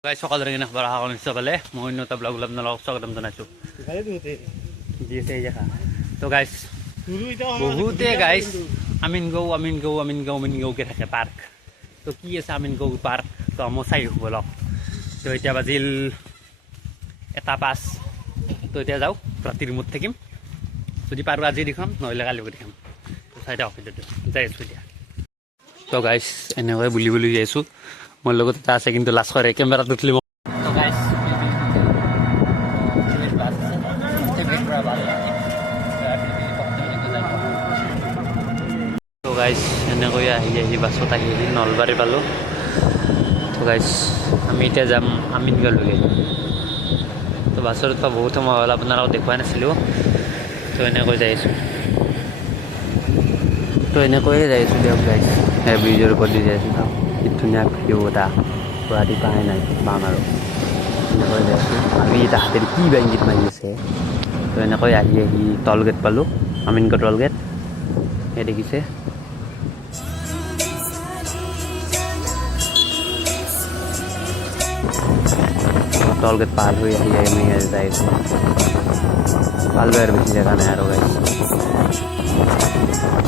Guys, sokal rin nakabara ako ng sabale. Mga inuta vlog na lang sa kadam tanasyo. Di sa iya ka. So guys, বহুতে guys, amin go ke থাকে park. তো কি আছে আমিন গো park তো মই চাই বলক। তো এতিয়া বাজিল এটা পাঁচ। তো এতিয়া যাও ৰাতিৰ মুত থাকিম। যদি পাৰো আজি দেখাম নহলে কালি দেখাম। তো চাই দাও ভিডিওটো। যাই আছো এতিয়া। তো গাইস এনেকৈ বুলি যাইছো। মোৰ লগত এটা আছে কিন্তু লাষ্ট কৰে কেমেৰাটো তুলিব। তো গাইস তো গাইস এনেকৈ আহি বাছত আহি নলবাৰী পালো। তো গাইস আমি এতিয়া যাম আমিনগাঁৱলৈকে। তো বাছত বহুত সময় হ'ল আপোনালোকক দেখুৱাই নাছিলোঁ। তো এনেকৈ যাই আছোঁ। তো এনেকৈয়ে যাই আছোঁ দিয়ক গাইস। ব্ৰিজৰ ওপৰত দি যাই আছোঁ চাওক কি ধুনীয়া ভিউ এটা গুৱাহাটী পাহাই নাই পাম আৰু এনেকৈ যাই আছোঁ। আমি এটা হাতেৰে কি বেংগীত মাৰি আছে। তো এনেকৈ আহি টল গেট পালোঁ আমিনগাঁও টল গেট। এই দেখিছে টল গেট পাৰ হৈ আহি আমি যাই আছোঁ। পালোঁ আৰু বেছি জেগা নাই আৰু গাইছ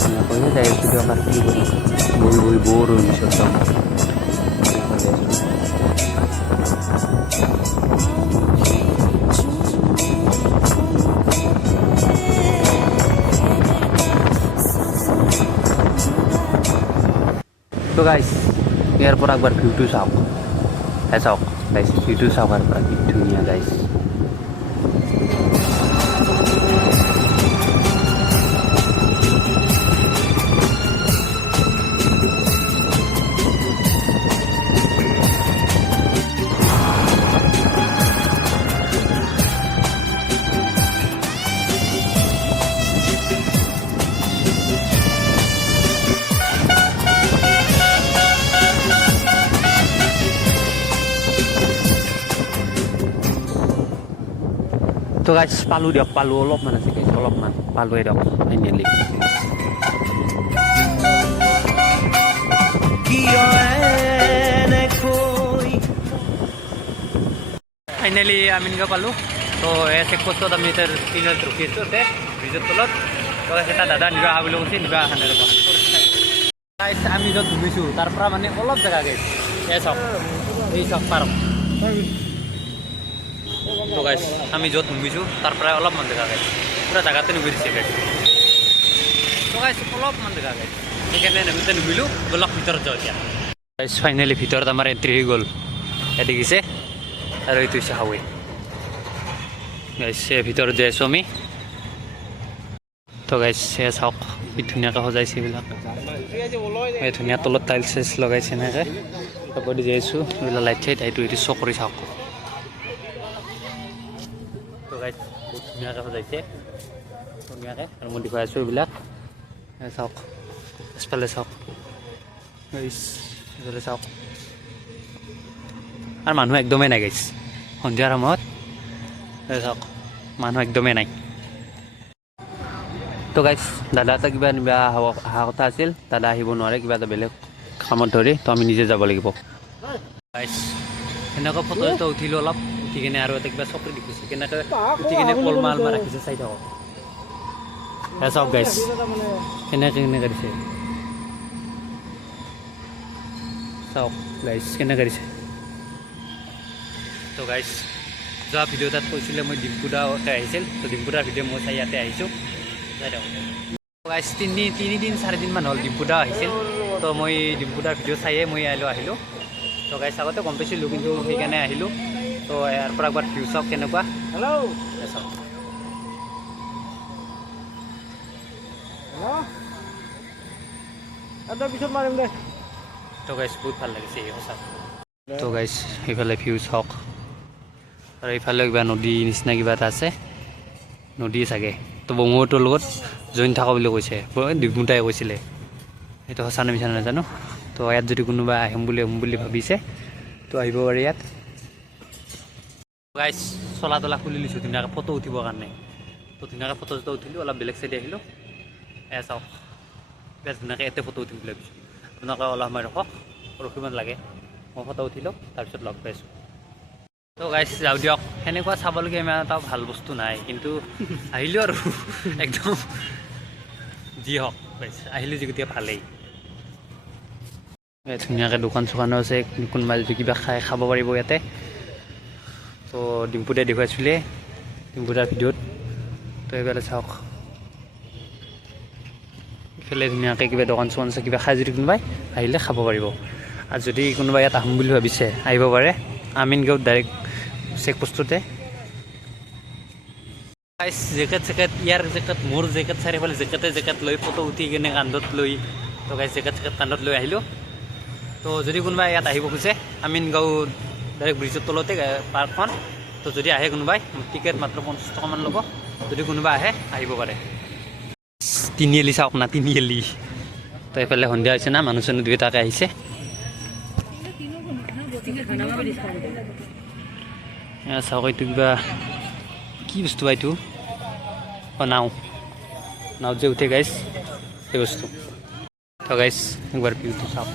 এনেকৈয়ে যাই আছোঁ দিয়ক আৰু কি কৰিম বহি বৰ হৈ গৈছোঁ একদম। তো গাইছ ইয়াৰ পৰা একবাৰ ভিউটো চাওক। চাওক গাইছ ভিউটো চাওক আৰু পৰা কি ধুনীয়া গাইছ। তো গাইছ পালোঁ দিয়ক পালোঁ অলপমান আছে গাইছ অলপমান পালোঁৱে দিয়ক ফাইনেলি। ফাইনেলি আমিনগাঁও পালোঁ। তো এই চেকপোষ্টত আমি এতিয়া ট্ৰেইনত ৰখি আছোঁ তাতে ব্ৰিজৰ তলত। তো এটা দাদা নিবা অহা বুলি কৈছে নিবা অহা নাই ৰ'ব। গাইছ আমি য'ত ঘূৰিছোঁ তাৰ পৰা মানে অলপ জেগা গাইছ এই চাওক এই চাওক পাৰক। তো গাইছ আমি য'ত ঘূৰিছোঁ তাৰ পৰা অলপমান জেগা গাইছ পুৰা জেগাটো নুঘূৰিছে গাইছ। তো গাইছ অলপমান জেগা গাইছ সেইকাৰণে আমি নুঘূৰিলোঁ বলক ভিতৰত যাওঁ এতিয়া। গাইছ ফাইনেলি ভিতৰত আমাৰ এণ্ট্ৰি হৈ গ'ল। এই দেখিছে আৰু এইটো হৈছে হাৱে। গাইছ ভিতৰত যাই আছোঁ আমি। তো গাইছ চাওক কি ধুনীয়াকৈ সজাইছে এইবিলাক। এই ধুনীয়া তলত টাইলছ চাইলছ লগাইছে এনেকৈ ওপৰেদি যাই আছোঁ। এইবিলাক লাইট চাইট এইটো শ্ব' কৰি চাওক। তো গাইছ বহুত ধুনীয়াকৈ সজাইছে ধুনীয়াকৈ আৰু মই দেখুৱাই আছোঁ এইবিলাক। চাওক পিছফালে চাওক গাইছ এইফালে চাওক আৰু মানুহ একদমেই নাই গাইছ সন্ধিয়াৰ সময়ত। চাওক মানুহ একদমেই নাই। তো গাইছ দাদা এটা কিবা নিবা অহা কথা আছিল দাদা আহিব নোৱাৰে কিবা এটা বেলেগ কামত ধৰি। তো আমি নিজে যাব লাগিব। গাইছ সেনেকৈ ফটো এটা উঠিলোঁ অলপ উঠি কিনে আৰু এটা কিবা চকৰি দেখিছোঁ কেনেকৈ উঠি কিনে কলমা আলমা ৰাখিছে চাই থাকক। চাওক গাইছ কেনেকৈ দিছে চাওক গাইছ কেনেকৈ দিছে। তো গাইছ যোৱা ভিডিঅ' তাত কৈছিলে মই ডিম্পুদাতে আহিছিল। তো ডিম্পুদাৰ ভিডিঅ' মই চাই ইয়াতে আহিছোঁ। গাইছ তিনিদিন চাৰিদিনমান হ'ল ডিম্পুদা আহিছিল। তো মই ডিম্পুদাৰ ভিডিঅ' চায়ে মই ইয়ালৈ আহিলোঁ। তো গাইছ আগতে গম পাইছিলোঁ কিন্তু সেইকাৰণে আহিলোঁ। তো ইয়াৰ পৰা একবাৰ ভিউ চাওক কেনেকুৱা। হেল্ল' চাওক পিছত মাৰিম দে। তো গাইছ বহুত ভাল লাগিছে সঁচা। তো গাইছ সেইফালে ভিউ চাওক আৰু এইফালে কিবা নদী নিচিনা কিবা এটা আছে নদী চাগে। তো বঙৰটোৰ লগত জইন থকা বুলি কৈছে ডিম্পুদাই কৈছিলে। সেইটো সঁচা নে মিছা নাজানো। তো ইয়াত যদি কোনোবা আহিম বুলি ভাবিছে তো আহিব পাৰি ইয়াত। গাইছ চলা তলা খুলি লৈছোঁ ধুনীয়াকৈ ফটো উঠিবৰ কাৰণে। তো ধুনীয়াকৈ ফটো চটো উঠিলোঁ অলপ বেলেগ চাইডে আহিলোঁ। চাওক বেছ ধুনীয়াকৈ ইয়াতে ফটো উঠিম বুলি ভাবিছোঁ। আপোনালোকে অলপ সময় ৰখিব লাগে মই ফটো উঠিলোঁ তাৰপিছত লগ পাইছোঁ। তো গাইছ যাওঁ দিয়ক সেনেকুৱা চাবলগীয়া ইমান এটা ভাল বস্তু নাই কিন্তু আহিলোঁ আৰু একদম যি হওক গাইছ আহিলোঁ যিগতিকে ভালেই ধুনীয়াকৈ দোকান চোকানো আছে কোনোবাই যদি কিবা খাব পাৰিব ইয়াতে তো ডিম্পুতে দেখুৱাইছিলে ডিম্পুদাৰ ভিডিঅ'ত তো এইফালে চাওক ইফালে ধুনীয়াকৈ কিবা দোকান চোকান আছে কিবা খাই যদি কোনোবাই আহিলে খাব পাৰিব আৰু যদি কোনোবাই ইয়াত আহোঁ বুলি ভাবিছে আহিব পাৰে আমিনগাঁৱত ডাইৰেক্ট চেকপোষ্টতে জেকেট চেকেট ইয়াৰ জেকেট মোৰ জেকেট চাৰিওফালে জেকেট লৈ ফটো উঠি কিনে কান্ধত লৈ তো গাইছ জেকেট কান্ধত লৈ আহিলোঁ তো যদি কোনোবাই ইয়াত আহিব খোজে আমিনগাঁও ডাইৰেক্ট ব্ৰিজৰ তলতে পাৰ্কখন তো যদি আহে কোনোবাই টিকেট মাত্ৰ 50 টকামান ল'ব যদি কোনোবাই আহে আহিব পাৰে তিনিআলি চাওক না তিনিআলি তো এইফালে সন্ধিয়া হৈছে না মানুহ চানুহ দুই এটাকৈ আহিছে চাওক এইটো কিবা কি বস্তু এইটো অঁ নাও যে উঠে গাইছ সেই বস্তু তো গাইছ একবাৰ ভিউটো চাওক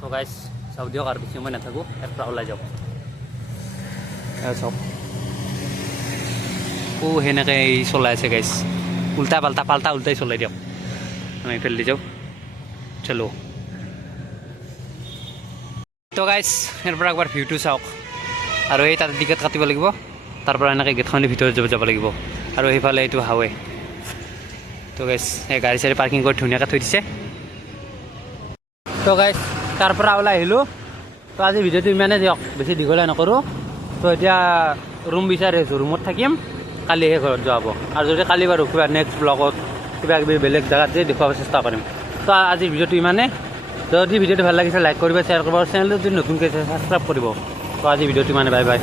তো গাইছ চাওক দিয়ক আৰু বেছি সময় নাথাকোঁ ইয়াৰ পৰা ওলাই যাওক চাওক সেনেকৈ চলাই আছে গাইছ উল্টা পাল্টা উল্টাই চলাই দিয়ক আমি এইফালে দি যাওঁ চলো তো গাইছ ইয়াৰ পৰা একবাৰ ভিউটো চাওক আৰু এই তাত টিকেট কাটিব লাগিব তাৰ পৰা এনেকৈ গেটখনৰ ভিতৰত যাব লাগিব আৰু সেইফালে এইটো হাৱে তো গাইছ এই গাড়ী চাড়ী পাৰ্কিং কৰি ধুনীয়াকৈ থৈ দিছে তো গাইছ তাৰ পৰা ওলাই আহিলোঁ তো আজি ভিডিঅ'টো ইমানেই দিয়ক বেছি দীঘলীয়া নকৰোঁ তো এতিয়া ৰুম বিচাৰি আছোঁ ৰুমত থাকিম কালিহে ঘৰত যোৱা হ'ব আৰু যদি কালি বাৰু কিবা নেক্সট ব্লগত কিবা কিবি বেলেগ জেগাত যে দেখুৱাব চেষ্টা কৰিম তো আজিৰ ভিডিঅ'টো ইমানেই যদি ভিডিঅ'টো ভাল লাগিছে লাইক কৰিব শ্বেয়াৰ কৰিব চেনেলটো যদি নতুনকৈ ছাবস্ক্ৰাইব কৰিব তো আজি ভিডিঅ'টো ইমানেই বাই বাই